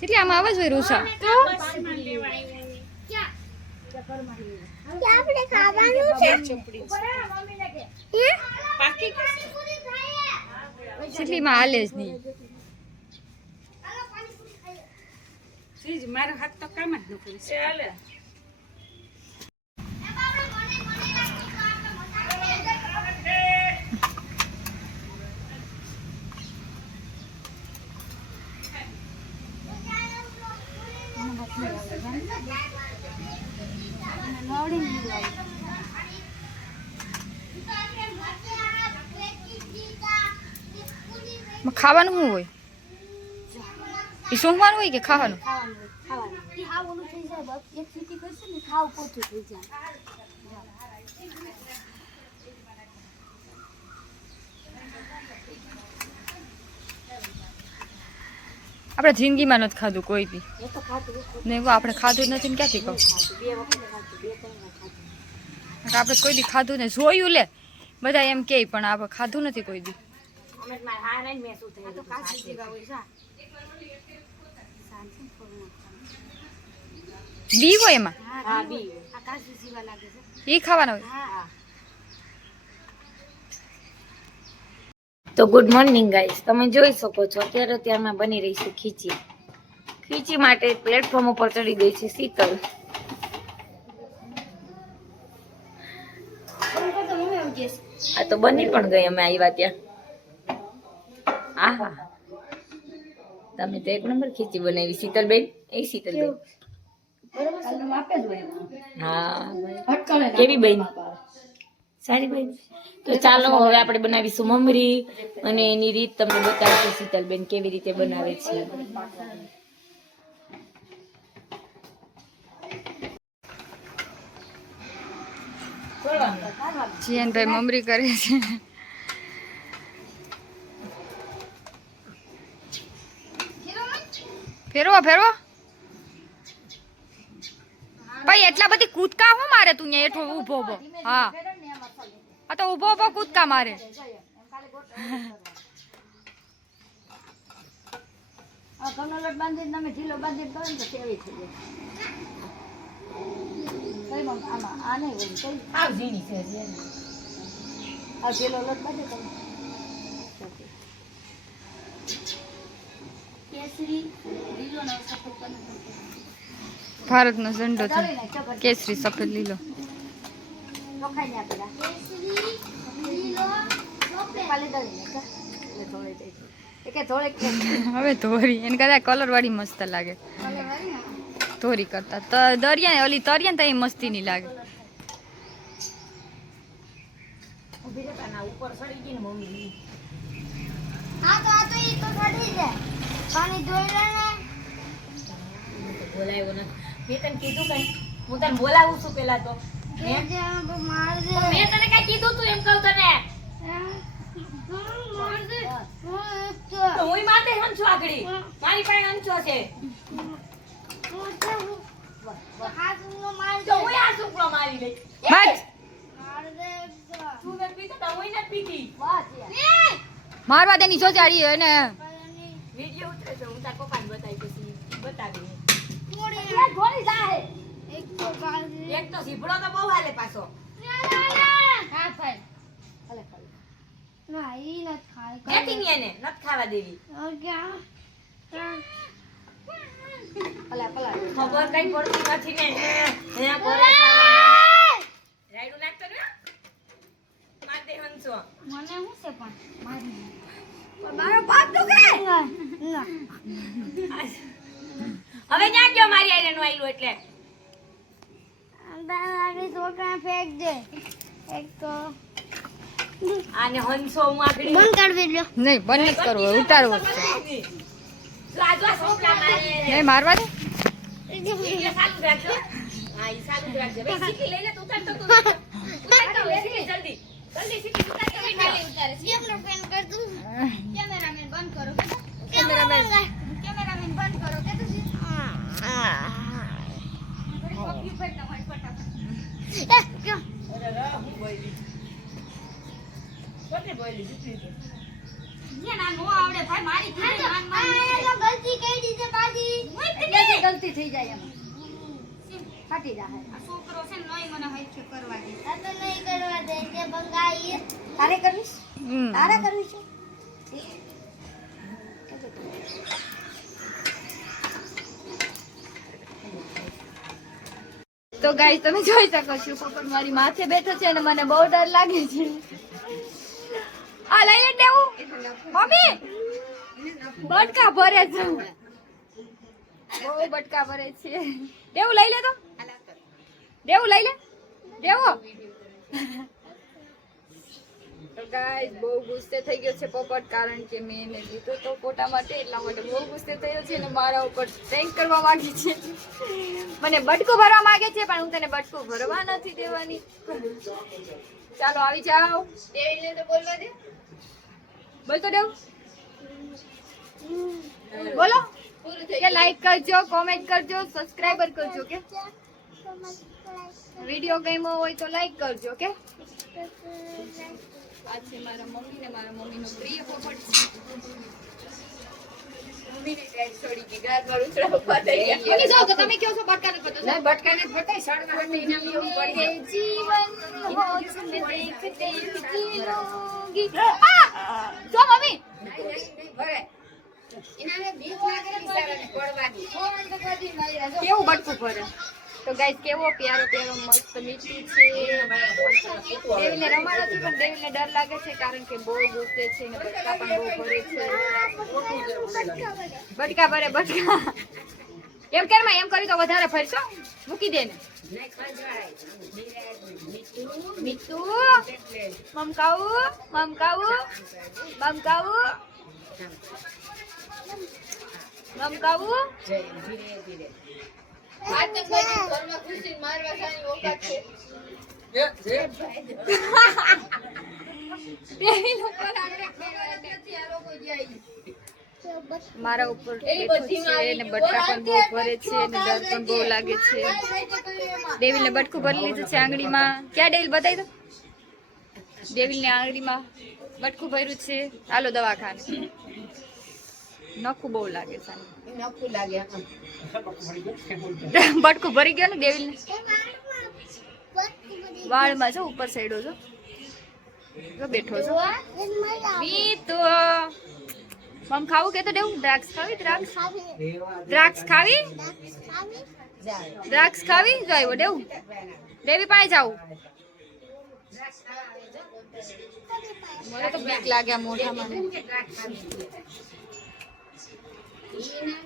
કેટલી આમાં આવે છે. રૂસા આપણે ખાવાનું છે. કેટલી માં હાલે જ નહીં. મારો હાથ તો કામ જ ન કરે. ખાવાનું શું હોય? એ સોમવાનું હોય કે ખાવાનું? ખાવાનું થઈ જાય બસ એક સીટી કરશે ને ખાવ પોતું થઈ જાય આપણે જિંદગીમાં નથી ખાધું કોઈ બી. ને આપણે ખાધું નથી ને ક્યાંથી કહું? બે બે આપણે કોઈ બી ખાધું ને જોયું લે. બધા એમ કે પણ આપણે ખાધું નથી કોઈ થોડું બી હોય એમાં? બી એ ખાવાના હોય? તો ગુડ મોર્નિંગ ગાઈસ તમે જોઈ શકો છો અત્યારે અત્યારમાં બની રહી છે ખીચી. ખીચી માટે પ્લેટફોર્મ ઉપર ચડી ગઈ છે શીતલ. આ તો બની પણ ગઈ અમે આવ્યા ત્યાં. આહા. તમે તો એક નંબર ખીચી બનાવી શીતલબેન? એ શીતલબેન. હા. કેવી બની? સારી ભાઈ તો ચાલો હવે આપણે બનાવીશું મમરી. અને એની રીત તમને બતાવીશું શીતલબેન કેવી રીતે બનાવે છે. જીયનભાઈ મમરી કરે છે. ફેરવો ફેરવો. ભાઈ એટલા બધી કૂદકા હું મારે તું અહીંયા હેઠો ઊભો ઊભો. હા. આ તો ઊભો ઊભો કૂદકા મારે. આ ઘઉંનો લોટ બાંધીને તમે ઢીલો બાંધીને કરો ને તો સેવી થઈ જાય. આમાં આ નહીં હોય કઈ? આ ઢીલો લોટ બાંધી તમે. ભારતનો ઝંડો છે. કેસરી સફેદ લીલો. કે હવે ધોરી. એને કદાચ કલર વાળી મસ્ત લાગે. ધોરી કરતા. તો દરિયા ઓલી તરિયા ને તો મસ્તી નહીં લાગે. ઊભી રહેતા ના ઉપર ચડી ગઈ ને મમ્મી. આ તો આ તો ઈ તો સડી જાય. પાણી ધોઈ લે ને. બોલાવ્યો નથી. મેં તને કીધું કઈ. હું તને બોલાવું છું પેલા તો. મેં તને કઈ કીધું તું એમ કહું તને? માર દે તો હું આગળી? મારી પાસે હંચો છે તો હું આ સુપડો મારી લઈ. બસ. તું. નથી પીતો તો હું પીતી. મારવા ને. વીડિયો ઉતરે છે હું તાર પપ્પાને બતાવી પછી બતાવી. એક તો સીભડો તો બહુ હાલે પાછો. કેતી ની એને નથી ખાવા દેવી. ખબર કઈ પડતી નથી ને. હે કરે નાખતો ને મને છે પણ? મારી દુખે. હવે ક્યાં ગયો મારી આઈરનનું આયલું એટલે? છોકરા ફેંક દે એક તો આને હંસો બંધ કરી નહીં બંધ જ કરવો ઉતારવો નહીં મારવા દે. એટલે સાલું રાખજો હા ઈ સાલું જ રાખજો ભાઈ સીટી લઈને તો ઉતારતો તું ઉતારતો હોય સીટી જલ્દી જલ્દી સીટી ઉતારતો હોય ખાલી ઉતારે કેમેરામેન કર દઉં કેમેરામેન બંધ કરો કેમેરામેન કેમેરામેન બંધ કરો કે તું અરે હું બોલી પોતે બોલી દીકરી તો ના નો આવડે ભાઈ મારી થઈ જાય એમ. ફાટી જાય. છોકરો છે નોય મને હરખે કરવા દે. તારે કરવીશ હમ. તારે કરવી છે? તો ગાઈસ તમે જોઈ શકો છો પપ્પા મારી માથે બેઠો છે અને મને બહુ ડર લાગે છે. આ લઈ લે દેવું. મમ્મી! બટકા ભરે છે. બહુ બટકા ભરે છે. દેવું લઈ લે તો. દેવું લઈ લે. દેવો. તો ગાઈસ બહુ ગુસ્સે થઈ ગયો છે પોપટ કારણ કે મેં એને લીધો તો ફોટા માટે એટલા માટે બહુ ગુસ્સે થયો છે અને મારા ઉપર પ્રેન્ક કરવા માંગે છે. મને બટકો ભરવા માંગે છે પણ હું તને બટકો ભરવા નથી દેવાની. ચાલો આવી જાઓ. દેવીને તો બોલવા દે. બોલ તો દેવ? બોલો. ओके लाइक कर जो कमेंट कर जो सब्सक्राइबर कर जो ओके वीडियो गई मो होय तो लाइक कर जो ओके आज से मारा मम्मी ने मारा मम्मी नो प्रिय फ़ोटो मम्मी ने डैड छोड़ी के घर पर उतरा पा दिया ओके जाओ तो तुम्हें क्यों सो भटकाने पड़ता नहीं भटकाने पड़ता है साड़ में हटते ही नहीं पड़ गए जीवन हो चुके देखते मम्मी इन्हें भीख लग કેવું બટકું ભરે? તો ગાઈસ કેવો પ્યારો પ્યારો મસ્ત મીઠી છે. દેવીને રમા છે, પણ દેવીને ડર લાગે છે, કારણ કે બહુ ગુસ્સે છે ને બટકા પણ બહુ ભરે છે. બટકા ભરે, બટકા. એમ કેમ એમ કરી તો વધારે ફરશો? મૂકી દે ને. મીઠું, મમકાવું મમકાવું મમકાવું. મમકાવું ધીરે ધીરે. મારા ઉપર છે ને બટકા પણ બહુ ભરે છે ને ડર પણ બહુ લાગે છે. ડેવિલને બટકું ભરી લીધું છે આંગળીમાં. ક્યાં ડેવિલ બતાવી દો. ડેવિલને આંગળીમાં બટકું ભર્યું છે. હાલો દવાખાને. નખું બહુ લાગે છે. બટકું ભરી ગયો ને દેવી વાળમાં છો ઉપર સાઈડો છો બેઠો છો. મી તો મમ ખાવું કે તો દેવું? દ્રાક્ષ ખાવી દ્રાક્ષ? દ્રાક્ષ ખાવી? દ્રાક્ષ ખાવી? જો આવ્યો દેવું? દેવી પાસે જાવું મને તો બીક લાગ્યા આ મોઢામાં